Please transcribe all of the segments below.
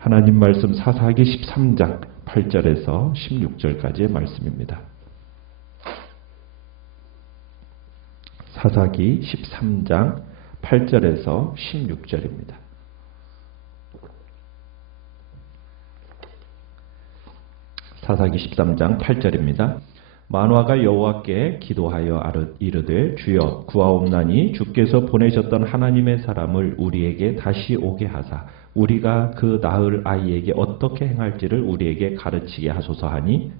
하나님 말씀 사사기 13장 8절에서 16절까지의 말씀입니다. 사사기 13장 8절에서 16절입니다. 사사기 13장 8절입니다. 만화가 여호와께 기도하여 이르되 주여 구하옵나니 주께서 보내셨던 하나님의 사람을 우리에게 다시 오게 하사 우리가 그 낳을 아이에게 어떻게 행할지를 우리에게 가르치게 하소서 하니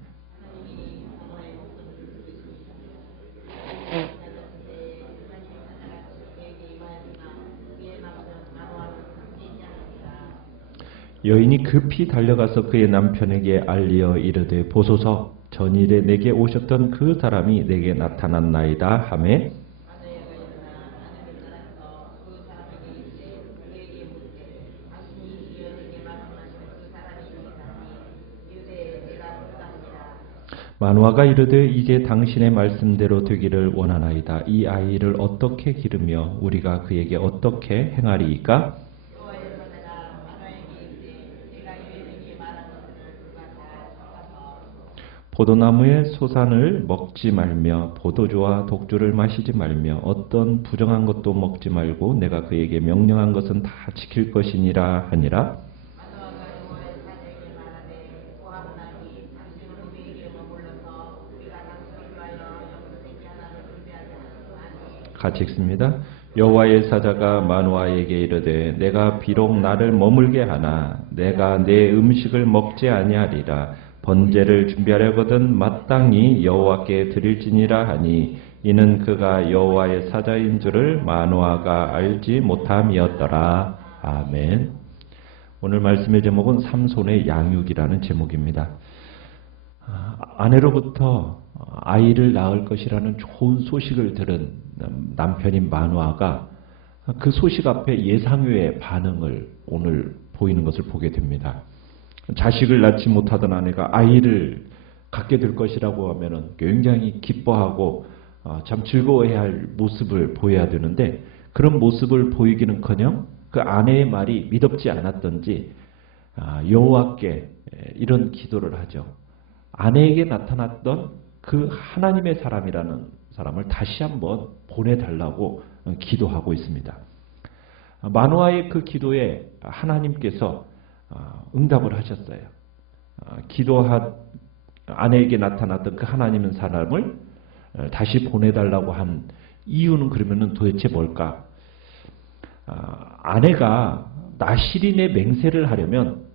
여인이 급히 달려가서 그의 남편에게 알리어 이르되 보소서 전일에 내게 오셨던 그 사람이 내게 나타났나이다 하매 만화가 이르되 이제 당신의 말씀대로 되기를 원하나이다. 이 아이를 어떻게 기르며 우리가 그에게 어떻게 행하리이까? 포도나무의 소산을 먹지 말며 포도주와 독주를 마시지 말며 어떤 부정한 것도 먹지 말고 내가 그에게 명령한 것은 다 지킬 것이니라 하니라. 같이 읽습니다. 여호와의 사자가 마노아에게 이르되 내가 비록 나를 머물게 하나 내가 내 음식을 먹지 아니하리라. 번제를 준비하려거든 마땅히 여호와께 드릴지니라 하니 이는 그가 여호와의 사자인 줄을 마노아가 알지 못함이었더라. 아멘. 오늘 말씀의 제목은 삼손의 양육이라는 제목입니다. 아내로부터 아이를 낳을 것이라는 좋은 소식을 들은 남편인 마노아가 그 소식 앞에 예상외의 반응을 오늘 보이는 것을 보게 됩니다. 자식을 낳지 못하던 아내가 아이를 갖게 될 것이라고 하면은 굉장히 기뻐하고 참 즐거워해야 할 모습을 보여야 되는데 그런 모습을 보이기는커녕 그 아내의 말이 믿음지 않았던지 여호와께 이런 기도를 하죠. 아내에게 나타났던 그 하나님의 사람이라는 사람을 다시 한번 보내달라고 기도하고 있습니다. 마노아의 그 기도에 하나님께서 응답을 하셨어요. 아내에게 나타났던 그 하나님의 사람을 다시 보내달라고 한 이유는 그러면은 도대체 뭘까? 아내가 나실인의 맹세를 하려면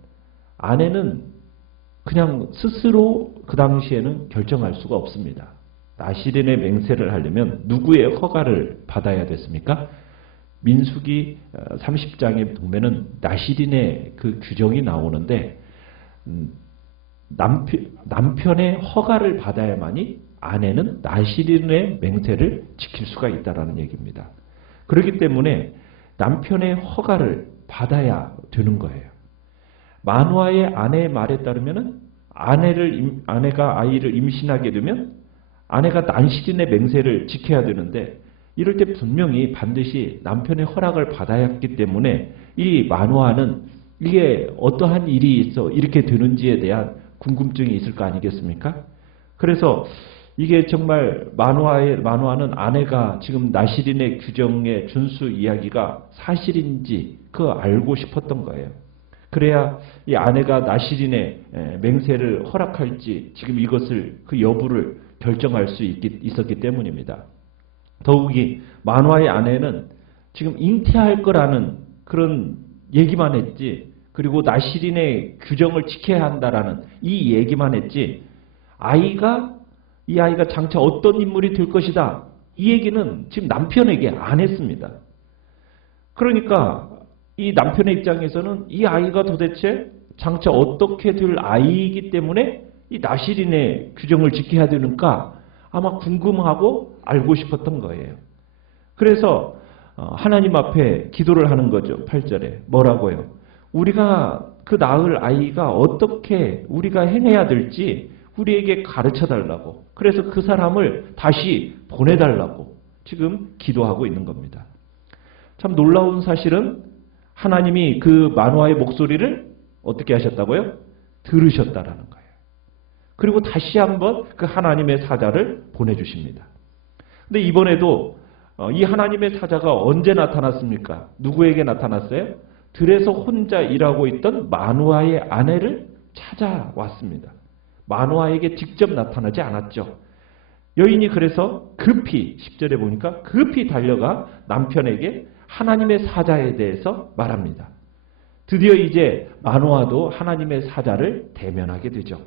아내는 그냥 스스로 그 당시에는 결정할 수가 없습니다. 나실인의 맹세를 하려면 누구의 허가를 받아야 됐습니까? 민수기 30장에 보면은 나실인의 그 규정이 나오는데 남편의 허가를 받아야만이 아내는 나실인의 맹세를 지킬 수가 있다라는 얘기입니다. 그렇기 때문에 남편의 허가를 받아야 되는 거예요. 마노아의 아내의 말에 따르면은 아내가 아이를 임신하게 되면 아내가 나실인의 맹세를 지켜야 되는데 이럴 때 분명히 반드시 남편의 허락을 받아야 했기 때문에 이 마노아는 이게 어떠한 일이 있어 이렇게 되는지에 대한 궁금증이 있을 거 아니겠습니까? 그래서 이게 정말 마노아는 아내가 지금 나실인의 규정의 준수 이야기가 사실인지 그거 알고 싶었던 거예요. 그래야 이 아내가 나실인의 맹세를 허락할지 지금 이것을 그 여부를 결정할 수 있었기 때문입니다. 더욱이 마노아의 아내는 지금 잉태할 거라는 그런 얘기만 했지 그리고 나실인의 규정을 지켜야 한다라는 이 얘기만 했지 이 아이가 장차 어떤 인물이 될 것이다 이 얘기는 지금 남편에게 안 했습니다. 그러니까 이 남편의 입장에서는 이 아이가 도대체 장차 어떻게 될 아이이기 때문에 이 나실인의 규정을 지켜야 되는가 아마 궁금하고 알고 싶었던 거예요. 그래서 하나님 앞에 기도를 하는 거죠. 8절에 뭐라고요? 우리가 그 낳을 아이가 어떻게 우리가 행해야 될지 우리에게 가르쳐달라고 그래서 그 사람을 다시 보내달라고 지금 기도하고 있는 겁니다. 참 놀라운 사실은 하나님이 그 마노아의 목소리를 어떻게 하셨다고요? 들으셨다라는 거예요. 그리고 다시 한번 그 하나님의 사자를 보내주십니다. 근데 이번에도 이 하나님의 사자가 언제 나타났습니까? 누구에게 나타났어요? 들에서 혼자 일하고 있던 마누아의 아내를 찾아왔습니다. 마누아에게 직접 나타나지 않았죠. 여인이 그래서 급히 10절에 보니까 급히 달려가 남편에게 하나님의 사자에 대해서 말합니다. 드디어 이제 마누아도 하나님의 사자를 대면하게 되죠.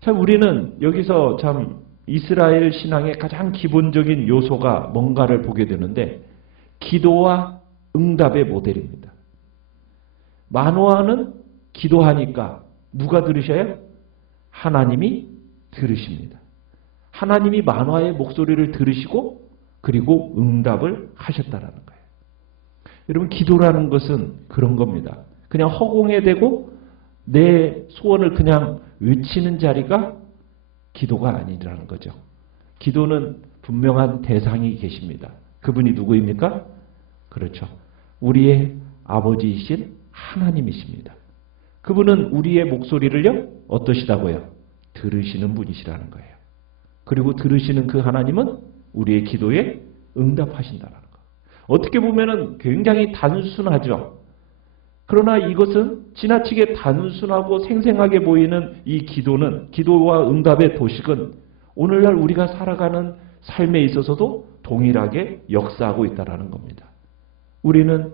참 우리는 여기서 참 이스라엘 신앙의 가장 기본적인 요소가 뭔가를 보게 되는데 기도와 응답의 모델입니다. 마누아는 기도하니까 누가 들으셔요? 하나님이 들으십니다. 하나님이 마누아의 목소리를 들으시고 그리고 응답을 하셨다라는 거예요. 여러분 기도라는 것은 그런 겁니다. 그냥 허공에 대고 내 소원을 그냥 외치는 자리가 기도가 아니라는 거죠. 기도는 분명한 대상이 계십니다. 그분이 누구입니까? 그렇죠. 우리의 아버지이신 하나님이십니다. 그분은 우리의 목소리를요, 어떠시다고요? 들으시는 분이시라는 거예요. 그리고 들으시는 그 하나님은 우리의 기도에 응답하신다는 거. 어떻게 보면은 굉장히 단순하죠. 그러나 이것은 지나치게 단순하고 생생하게 보이는 이 기도는, 기도와 응답의 도식은 오늘날 우리가 살아가는 삶에 있어서도 동일하게 역사하고 있다는 겁니다. 우리는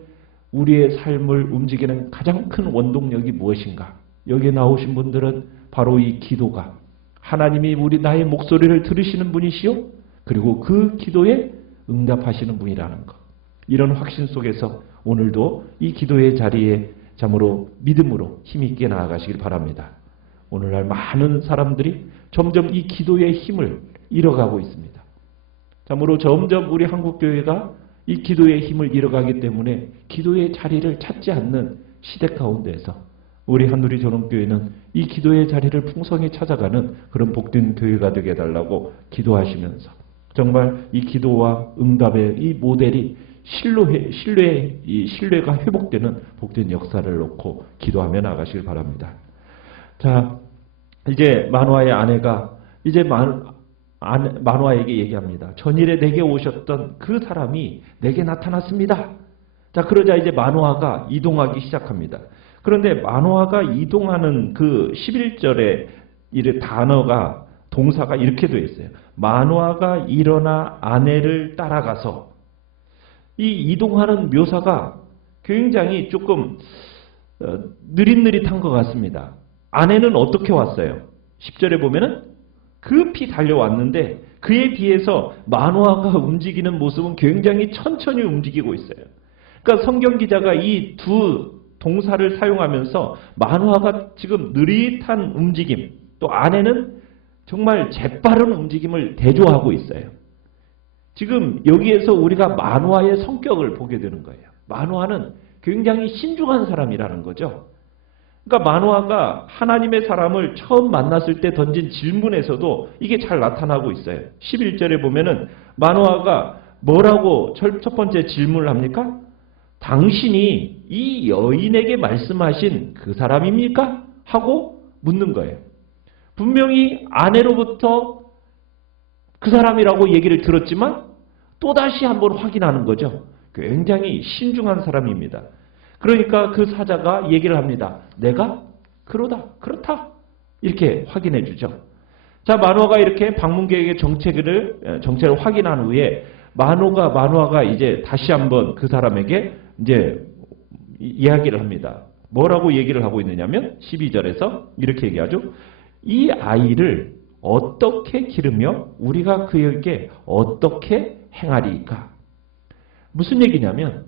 우리의 삶을 움직이는 가장 큰 원동력이 무엇인가? 여기에 나오신 분들은 바로 이 기도가 하나님이 나의 목소리를 들으시는 분이시요. 그리고 그 기도에 응답하시는 분이라는 것. 이런 확신 속에서 오늘도 이 기도의 자리에 참으로 믿음으로 힘있게 나아가시길 바랍니다. 오늘날 많은 사람들이 점점 이 기도의 힘을 잃어가고 있습니다. 참으로 점점 우리 한국교회가 이 기도의 힘을 잃어가기 때문에 기도의 자리를 찾지 않는 시대 가운데에서 우리 한누리 전원교회는 이 기도의 자리를 풍성히 찾아가는 그런 복된 교회가 되게 해달라고 기도하시면서 정말 이 기도와 응답의 이 모델이 신뢰가 회복되는 복된 역사를 놓고 기도하며 나가시길 바랍니다. 자, 이제 마누아의 아내가 이제 마누아에게 얘기합니다. 전일에 내게 오셨던 그 사람이 내게 나타났습니다. 자, 그러자 이제 마누아가 이동하기 시작합니다. 그런데 마누아가 이동하는 그 11절에 이 단어가 동사가 이렇게 되어 있어요. 마누아가 일어나 아내를 따라가서 이 이동하는 묘사가 굉장히 조금 느릿느릿한 것 같습니다. 아내는 어떻게 왔어요? 10절에 보면은 급히 달려왔는데 그에 비해서 마누아가 움직이는 모습은 굉장히 천천히 움직이고 있어요. 그러니까 성경 기자가 이 두 동사를 사용하면서 마누아가 지금 느릿한 움직임, 또 아내는 정말 재빠른 움직임을 대조하고 있어요. 지금 여기에서 우리가 마누아의 성격을 보게 되는 거예요. 마누아는 굉장히 신중한 사람이라는 거죠. 그러니까 마누아가 하나님의 사람을 처음 만났을 때 던진 질문에서도 이게 잘 나타나고 있어요. 11절에 보면은 마누아가 뭐라고 첫 번째 질문을 합니까? 당신이 이 여인에게 말씀하신 그 사람입니까? 하고 묻는 거예요. 분명히 아내로부터 그 사람이라고 얘기를 들었지만 또다시 한번 확인하는 거죠. 굉장히 신중한 사람입니다. 그러니까 그 사자가 얘기를 합니다. 내가 그렇다. 이렇게 확인해 주죠. 자, 마누아가 이렇게 방문객의 정체를 확인한 후에 마누아가 이제 다시 한번 그 사람에게 이제 이야기를 합니다. 뭐라고 얘기를 하고 있느냐면 12절에서 이렇게 얘기하죠. 이 아이를 어떻게 기르며 우리가 그에게 어떻게 행하리까? 무슨 얘기냐면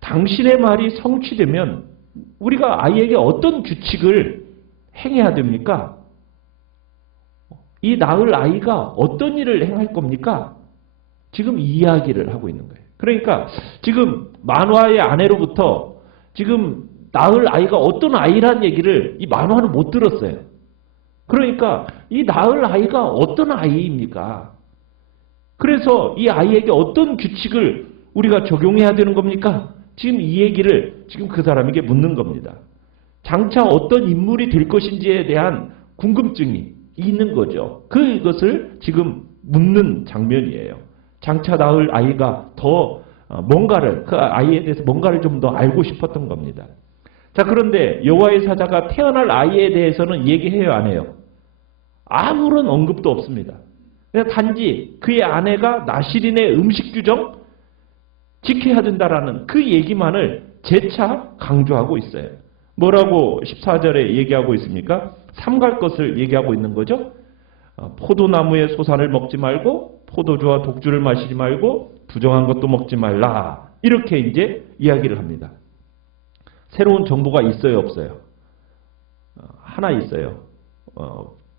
당신의 말이 성취되면 우리가 아이에게 어떤 규칙을 행해야 됩니까? 이 낳을 아이가 어떤 일을 행할 겁니까? 지금 이야기를 하고 있는 거예요. 그러니까 지금 마누아의 아내로부터 지금 낳을 아이가 어떤 아이란 얘기를 이 마누아는 못 들었어요. 그러니까 이 낳을 아이가 어떤 아이입니까? 그래서 이 아이에게 어떤 규칙을 우리가 적용해야 되는 겁니까? 지금 이 얘기를 지금 그 사람에게 묻는 겁니다. 장차 어떤 인물이 될 것인지에 대한 궁금증이 있는 거죠. 그것을 지금 묻는 장면이에요. 장차 낳을 아이가 더 뭔가를, 그 아이에 대해서 뭔가를 좀 더 알고 싶었던 겁니다. 자, 그런데 여호와의 사자가 태어날 아이에 대해서는 얘기해요, 안 해요? 아무런 언급도 없습니다. 그냥 단지 그의 아내가 나시린의 음식 규정 지켜야 된다라는 그 얘기만을 재차 강조하고 있어요. 뭐라고 14절에 얘기하고 있습니까? 삼갈 것을 얘기하고 있는 거죠. 포도나무의 소산을 먹지 말고 포도주와 독주를 마시지 말고 부정한 것도 먹지 말라. 이렇게 이제 이야기를 합니다. 새로운 정보가 있어요, 없어요? 하나 있어요.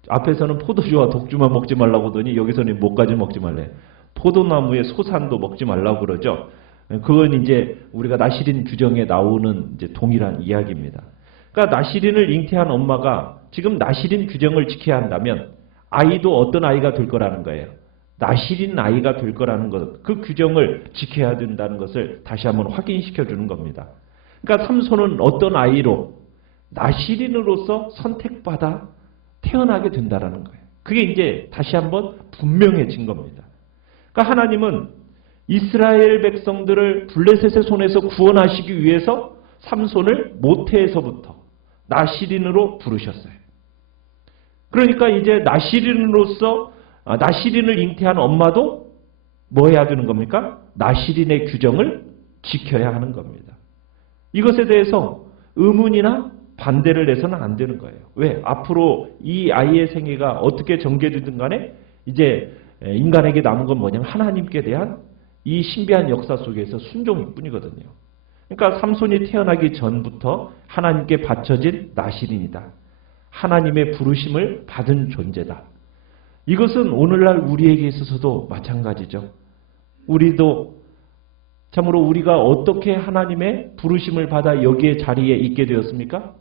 앞에서는 포도주와 독주만 먹지 말라고 하더니 여기서는 뭐까지 먹지 말래? 포도나무의 소산도 먹지 말라고 그러죠. 그건 이제 우리가 나시린 규정에 나오는 이제 동일한 이야기입니다. 그러니까 나시린을 잉태한 엄마가 지금 나시린 규정을 지켜야 한다면 아이도 어떤 아이가 될 거라는 거예요. 나시린 아이가 될 거라는 것, 그 규정을 지켜야 된다는 것을 다시 한번 확인시켜 주는 겁니다. 그러니까 삼손은 어떤 아이로 나시린으로서 선택받아 태어나게 된다라는 거예요. 그게 이제 다시 한번 분명해진 겁니다. 그러니까 하나님은 이스라엘 백성들을 블레셋의 손에서 구원하시기 위해서 삼손을 모태에서부터 나시린으로 부르셨어요. 그러니까 이제 나시린으로서 나시린을 잉태한 엄마도 뭐 해야 되는 겁니까? 나시린의 규정을 지켜야 하는 겁니다. 이것에 대해서 의문이나 반대를 내서는 안 되는 거예요. 왜? 앞으로 이 아이의 생애가 어떻게 전개되든 간에 이제 인간에게 남은 건 뭐냐면 하나님께 대한 이 신비한 역사 속에서 순종일 뿐이거든요. 그러니까 삼손이 태어나기 전부터 하나님께 바쳐진 나시린이다. 하나님의 부르심을 받은 존재다. 이것은 오늘날 우리에게 있어서도 마찬가지죠. 우리도 참으로 우리가 어떻게 하나님의 부르심을 받아 여기에 자리에 있게 되었습니까?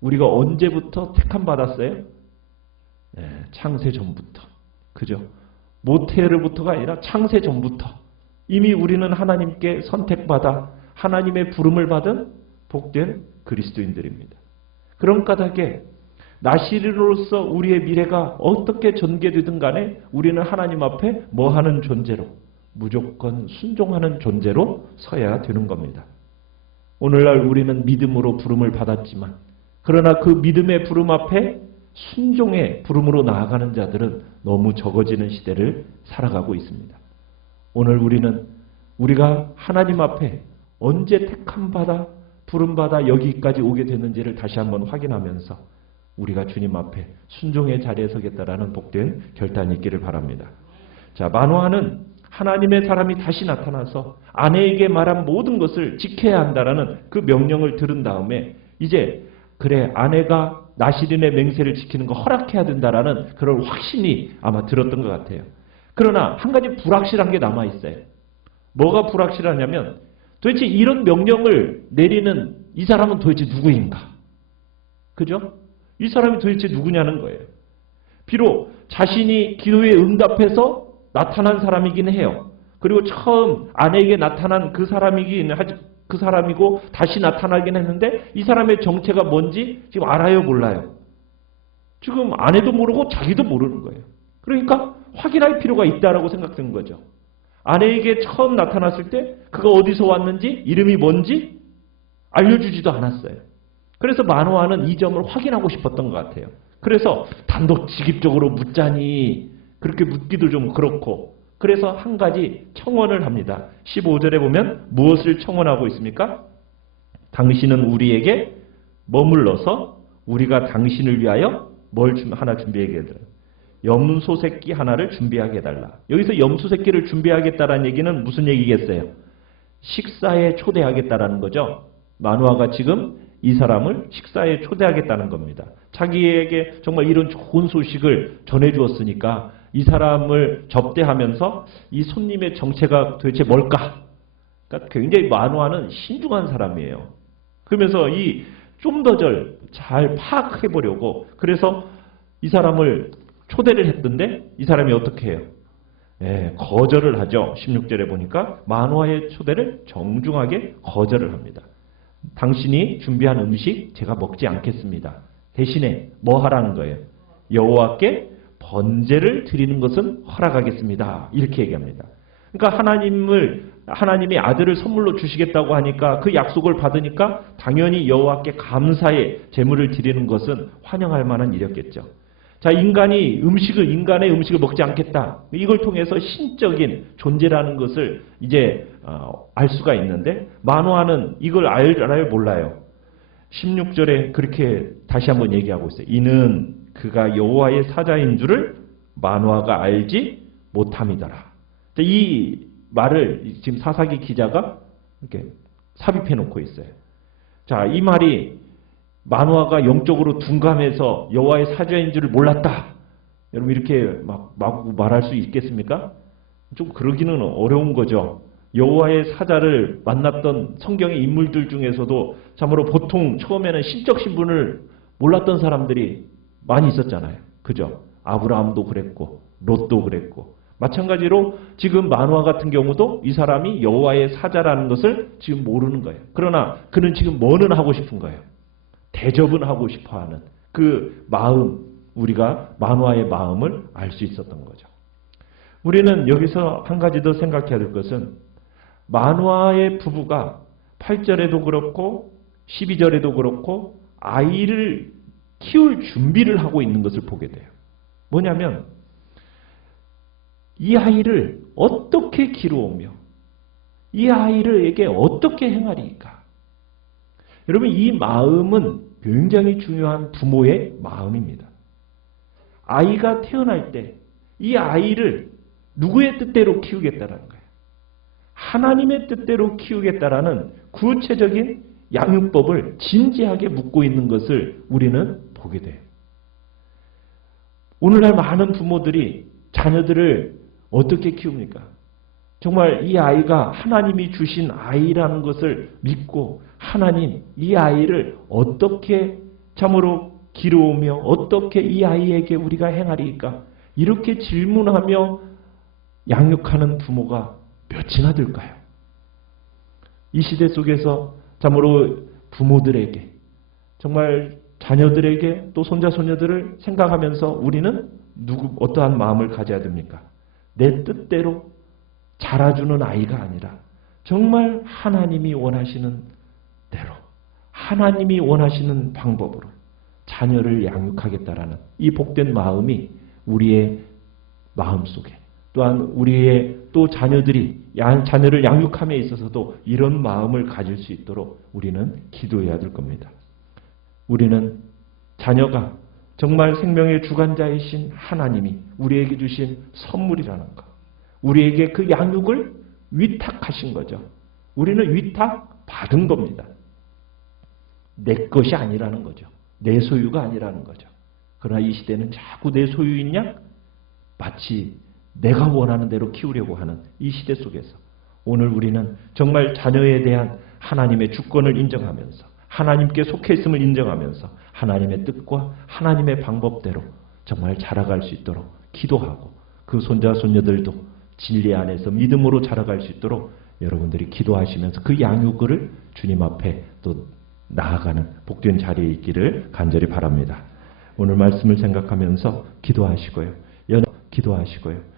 우리가 언제부터 택함 받았어요? 네, 창세 전부터. 그죠? 모태로부터가 아니라 창세 전부터 이미 우리는 하나님께 선택받아 하나님의 부름을 받은 복된 그리스도인들입니다. 그런 까닭에 나시린으로서 우리의 미래가 어떻게 전개되든 간에 우리는 하나님 앞에 뭐하는 존재로, 무조건 순종하는 존재로 서야 되는 겁니다. 오늘날 우리는 믿음으로 부름을 받았지만 그러나 그 믿음의 부름 앞에 순종의 부름으로 나아가는 자들은 너무 적어지는 시대를 살아가고 있습니다. 오늘 우리는 우리가 하나님 앞에 언제 택함받아 부름받아 여기까지 오게 됐는지를 다시 한번 확인하면서 우리가 주님 앞에 순종의 자리에 서겠다라는 복된 결단이 있기를 바랍니다. 자, 마노아는 하나님의 사람이 다시 나타나서 아내에게 말한 모든 것을 지켜야 한다라는 그 명령을 들은 다음에 이제 그래 아내가 나시린의 맹세를 지키는 거 허락해야 된다라는 그런 확신이 아마 들었던 것 같아요. 그러나 한 가지 불확실한 게 남아있어요. 뭐가 불확실하냐면 도대체 이런 명령을 내리는 이 사람은 도대체 누구인가? 그죠? 이 사람이 도대체 누구냐는 거예요. 비록 자신이 기도에 응답해서 나타난 사람이긴 해요. 그리고 처음 아내에게 나타난 그 사람이고 다시 나타나긴 했는데 이 사람의 정체가 뭔지 지금 알아요, 몰라요? 지금 아내도 모르고 자기도 모르는 거예요. 그러니까 확인할 필요가 있다라고 생각된 거죠. 아내에게 처음 나타났을 때 그가 어디서 왔는지 이름이 뭔지 알려주지도 않았어요. 그래서 마노아는 이 점을 확인하고 싶었던 것 같아요. 그래서 단도직입적으로 묻자니 그렇게 묻기도 좀 그렇고 그래서 한 가지 청원을 합니다. 15절에 보면 무엇을 청원하고 있습니까? 당신은 우리에게 머물러서 우리가 당신을 위하여 뭘 하나 준비하게 해달라. 염소 새끼 하나를 준비하게 해달라. 여기서 염소 새끼를 준비하겠다라는 얘기는 무슨 얘기겠어요? 식사에 초대하겠다라는 거죠. 마노아가 지금 이 사람을 식사에 초대하겠다는 겁니다. 자기에게 정말 이런 좋은 소식을 전해주었으니까 이 사람을 접대하면서 이 손님의 정체가 도대체 뭘까? 그러니까 굉장히 마노아는 신중한 사람이에요. 그러면서 이 좀 더 잘 파악해 보려고 그래서 이 사람을 초대를 했던데 이 사람이 어떻게 해요? 거절을 하죠. 16절에 보니까 마노아의 초대를 정중하게 거절을 합니다. 당신이 준비한 음식 제가 먹지 않겠습니다. 대신에 뭐 하라는 거예요? 여호와께 번제를 드리는 것은 허락하겠습니다. 이렇게 얘기합니다. 그러니까 하나님이 아들을 선물로 주시겠다고 하니까 그 약속을 받으니까 당연히 여호와께 감사의 제물을 드리는 것은 환영할 만한 일이었겠죠. 자, 인간의 음식을 먹지 않겠다. 이걸 통해서 신적인 존재라는 것을 이제 알 수가 있는데 만화는 이걸 알아요, 몰라요? 16절에 그렇게 다시 한번 얘기하고 있어요. 이는 그가 여호와의 사자인 줄을 만화가 알지 못함이더라. 이 말을 지금 사사기 기자가 이렇게 삽입해 놓고 있어요. 자, 이 말이 만화가 영적으로 둔감해서 여호와의 사자인 줄을 몰랐다. 여러분 이렇게 막 말할 수 있겠습니까? 좀 그러기는 어려운 거죠. 여호와의 사자를 만났던 성경의 인물들 중에서도 참으로 보통 처음에는 신적 신분을 몰랐던 사람들이 많이 있었잖아요. 그죠? 아브라함도 그랬고 롯도 그랬고 마찬가지로 지금 만화 같은 경우도 이 사람이 여호와의 사자라는 것을 지금 모르는 거예요. 그러나 그는 지금 뭐는 하고 싶은 거예요? 대접은 하고 싶어하는 그 마음, 우리가 만화의 마음을 알 수 있었던 거죠. 우리는 여기서 한 가지 더 생각해야 될 것은 만화의 부부가 8절에도 그렇고 12절에도 그렇고 아이를 키울 준비를 하고 있는 것을 보게 돼요. 뭐냐면 이 아이를 어떻게 기르오며 이 아이에게 어떻게 행하리까? 여러분 이 마음은 굉장히 중요한 부모의 마음입니다. 아이가 태어날 때 이 아이를 누구의 뜻대로 키우겠다라는 거예요. 하나님의 뜻대로 키우겠다라는 구체적인 양육법을 진지하게 묻고 있는 것을 우리는 보게 돼요. 오늘날 많은 부모들이 자녀들을 어떻게 키웁니까? 정말 이 아이가 하나님이 주신 아이라는 것을 믿고 하나님 이 아이를 어떻게 참으로 기르오며 어떻게 이 아이에게 우리가 행하리까? 이렇게 질문하며 양육하는 부모가 몇이나 될까요? 이 시대 속에서 참으로 부모들에게 정말 자녀들에게 또 손자 손녀들을 생각하면서 우리는 어떠한 마음을 가져야 됩니까? 내 뜻대로 자라주는 아이가 아니라 정말 하나님이 원하시는 대로 하나님이 원하시는 방법으로 자녀를 양육하겠다라는 이 복된 마음이 우리의 마음속에 또한 우리의 또 자녀들이 자녀를 양육함에 있어서도 이런 마음을 가질 수 있도록 우리는 기도해야 될 겁니다. 우리는 자녀가 정말 생명의 주관자이신 하나님이 우리에게 주신 선물이라는 것, 우리에게 그 양육을 위탁하신 거죠. 우리는 위탁받은 겁니다. 내 것이 아니라는 거죠. 내 소유가 아니라는 거죠. 그러나 이 시대는 자꾸 내 소유인 양 마치 내가 원하는 대로 키우려고 하는 이 시대 속에서 오늘 우리는 정말 자녀에 대한 하나님의 주권을 인정하면서 하나님께 속해 있음을 인정하면서 하나님의 뜻과 하나님의 방법대로 정말 자라갈 수 있도록 기도하고 그 손자 손녀들도 진리 안에서 믿음으로 자라갈 수 있도록 여러분들이 기도하시면서 그 양육을 주님 앞에 또 나아가는 복된 자리에 있기를 간절히 바랍니다. 오늘 말씀을 생각하면서 기도하시고요. 기도하시고요.